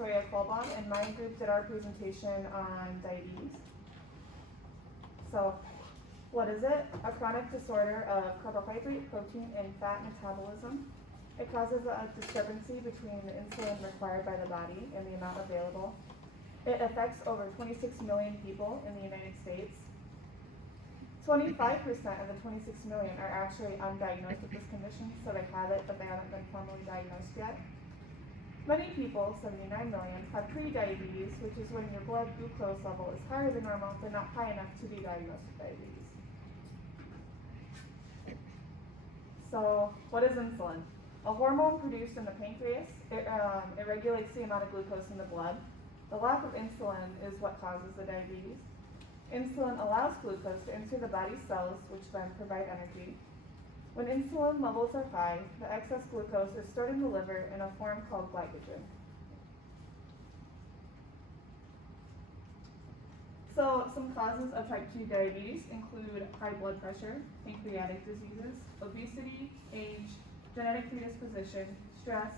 Victoria Colbaum, and my group did our presentation on diabetes. So, what is it? A chronic disorder of carbohydrate, protein, and fat metabolism. It causes a discrepancy between the insulin required by the body and the amount available. It affects over 26 million people in the United States. 25% of the 26 million are actually undiagnosed with this condition, so they have it, but they haven't been formally diagnosed yet. Many people, 79 million, have pre-diabetes, which is when your blood glucose level is higher than normal, but not high enough to be diagnosed with diabetes. So, what is insulin? A hormone produced in the pancreas. It regulates the amount of glucose in the blood. The lack of insulin is what causes the diabetes. Insulin allows glucose to enter the body's cells, which then provide energy. When insulin levels are high, the excess glucose is stored in the liver in a form called glycogen. So, some causes of type 2 diabetes include high blood pressure, pancreatic diseases, obesity, age, genetic predisposition, stress,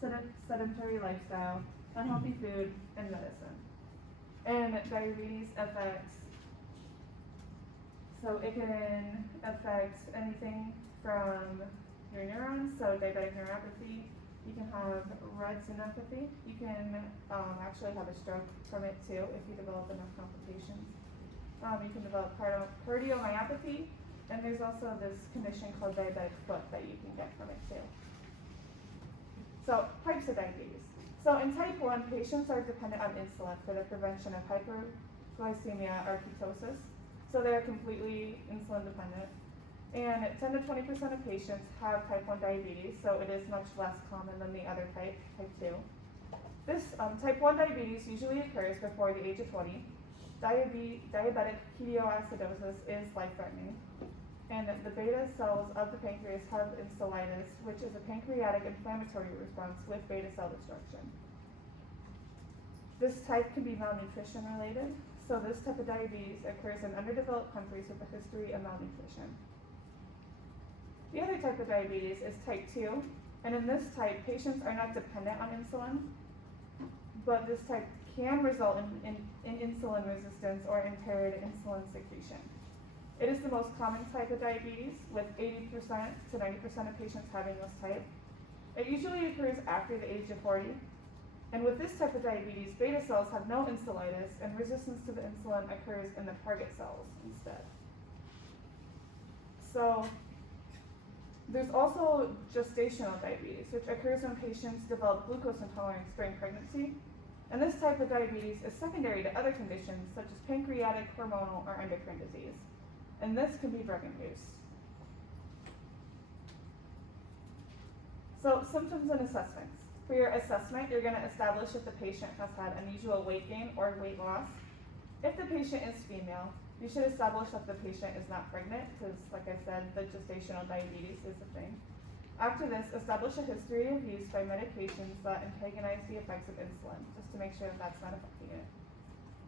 sedentary lifestyle, unhealthy food, and medicine. And diabetes affects, so it can affect anything from your neurons, so diabetic neuropathy. You can have retinopathy. You can actually have a stroke from it too if you develop enough complications. You can develop cardiomyopathy, and there's also this condition called diabetic foot that you can get from it too. So, types of diabetes. So in type 1, patients are dependent on insulin for the prevention of hyperglycemia or ketosis. So they're completely insulin dependent. And 10 to 20% of patients have type 1 diabetes, so it is much less common than the other type, type 2. This type 1 diabetes usually occurs before the age of 20. Diabetic ketoacidosis is life-threatening. And the beta cells of the pancreas have insulitis, which is a pancreatic inflammatory response with beta cell destruction. This type can be malnutrition related, so this type of diabetes occurs in underdeveloped countries with a history of malnutrition. The other type of diabetes is type 2, and in this type, patients are not dependent on insulin, but this type can result in insulin resistance or impaired insulin secretion. It is the most common type of diabetes, with 80% to 90% of patients having this type. It usually occurs after the age of 40. And with this type of diabetes, beta cells have no insulitis, and resistance to the insulin occurs in the target cells instead. So, there's also gestational diabetes, which occurs when patients develop glucose intolerance during pregnancy. And this type of diabetes is secondary to other conditions such as pancreatic, hormonal, or endocrine disease. And this can be drug-induced. So, symptoms and assessments. For your assessment, you're going to establish if the patient has had unusual weight gain or weight loss. If the patient is female, you should establish if the patient is not pregnant, because, like I said, the gestational diabetes is a thing. After this, establish a history of use by medications that antagonize the effects of insulin, just to make sure that that's not affecting it.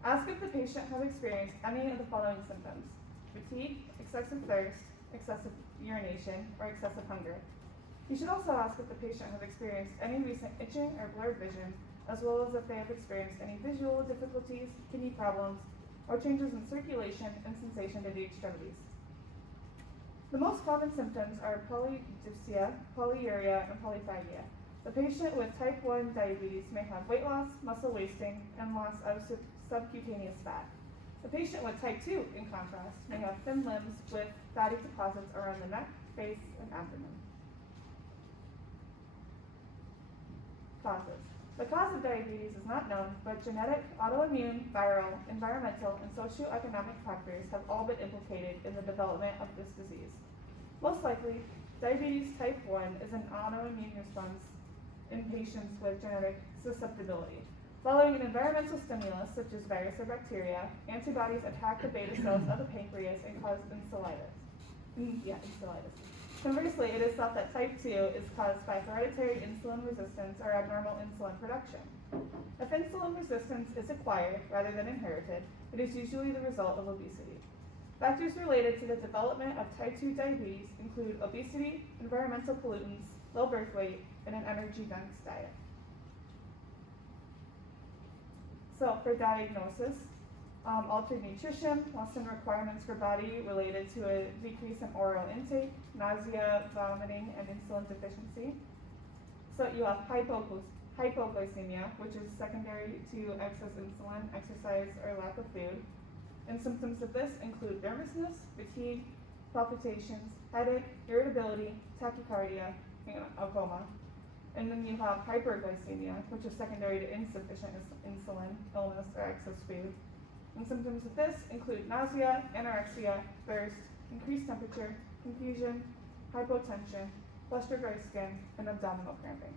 Ask if the patient has experienced any of the following symptoms: fatigue, excessive thirst, excessive urination, or excessive hunger. You should also ask if the patient has experienced any recent itching or blurred vision, as well as if they have experienced any visual difficulties, kidney problems, or changes in circulation and sensation to the extremities. The most common symptoms are polydipsia, polyuria, and polyphagia. The patient with type 1 diabetes may have weight loss, muscle wasting, and loss of subcutaneous fat. The patient with type 2, in contrast, may have thin limbs with fatty deposits around the neck, face, and abdomen. Causes. The cause of diabetes is not known, but genetic, autoimmune, viral, environmental, and socioeconomic factors have all been implicated in the development of this disease. Most likely, diabetes type 1 is an autoimmune response in patients with genetic susceptibility. Following an environmental stimulus, such as virus or bacteria, antibodies attack the beta cells of the pancreas and cause insulitis. Conversely, it is thought that type 2 is caused by hereditary insulin resistance or abnormal insulin production. If insulin resistance is acquired rather than inherited, it is usually the result of obesity. Factors related to the development of type 2 diabetes include obesity, environmental pollutants, low birth weight, and an energy-dense diet. So for diagnosis, altered nutrition, loss in requirements for body related to a decrease in oral intake, nausea, vomiting, and insulin deficiency. So you have hypoglycemia, which is secondary to excess insulin, exercise, or lack of food. And symptoms of this include nervousness, fatigue, palpitations, headache, irritability, tachycardia, and a coma. And then you have hyperglycemia, which is secondary to insufficient insulin, illness, or excess food. And symptoms of this include nausea, anorexia, thirst, increased temperature, confusion, hypotension, flushed or dry skin, and abdominal cramping.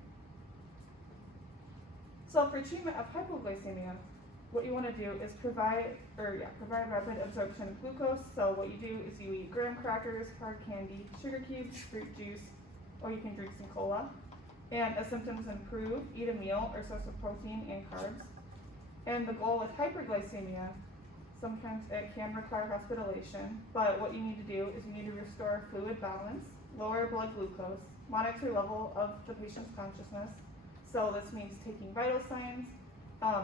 So for treatment of hypoglycemia, what you want to do is provide rapid absorption of glucose. So what you do is you eat graham crackers, hard candy, sugar cubes, fruit juice, or you can drink some cola. And as symptoms improve, eat a meal or source of protein and carbs. And the goal with hyperglycemia, sometimes it can require hospitalization, but what you need to do is you need to restore fluid balance, lower blood glucose, monitor level of the patient's consciousness. So this means taking vital signs,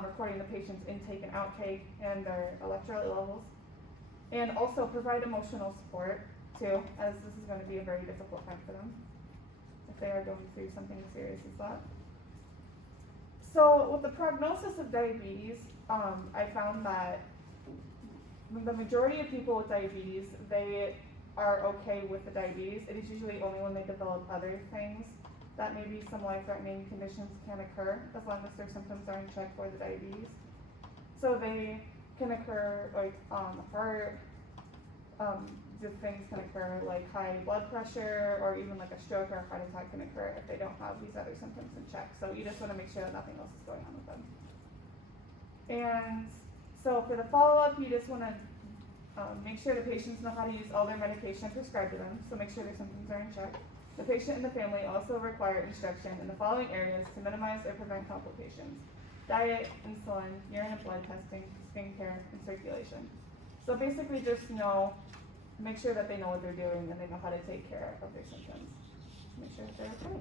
recording the patient's intake and outtake and their electrolyte levels, and also provide emotional support too, as this is going to be a very difficult time for them if they are going through something as serious as that. So with the prognosis of diabetes, I found that the majority of people with diabetes, they are okay with the diabetes. It is usually only when they develop other things that maybe some life-threatening conditions can occur, as long as their symptoms are in check for the diabetes. So they can occur like heart, things can occur like high blood pressure, or even like a stroke or a heart attack can occur if they don't have these other symptoms in check. So you just want to make sure that nothing else is going on with them. And so for the follow-up, you just want to make sure the patients know how to use all their medication prescribed to them, so make sure their symptoms are in check. The patient and the family also require instruction in the following areas to minimize or prevent complications: diet, insulin, urine and blood testing, skincare, and circulation. So basically just make sure that they know what they're doing and they know how to take care of their symptoms. Make sure that they're okay.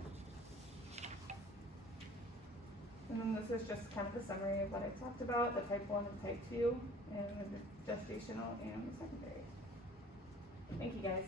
And then this is just kind of a summary of what I talked about, the type 1 and type 2, and the gestational and the secondary. Thank you guys.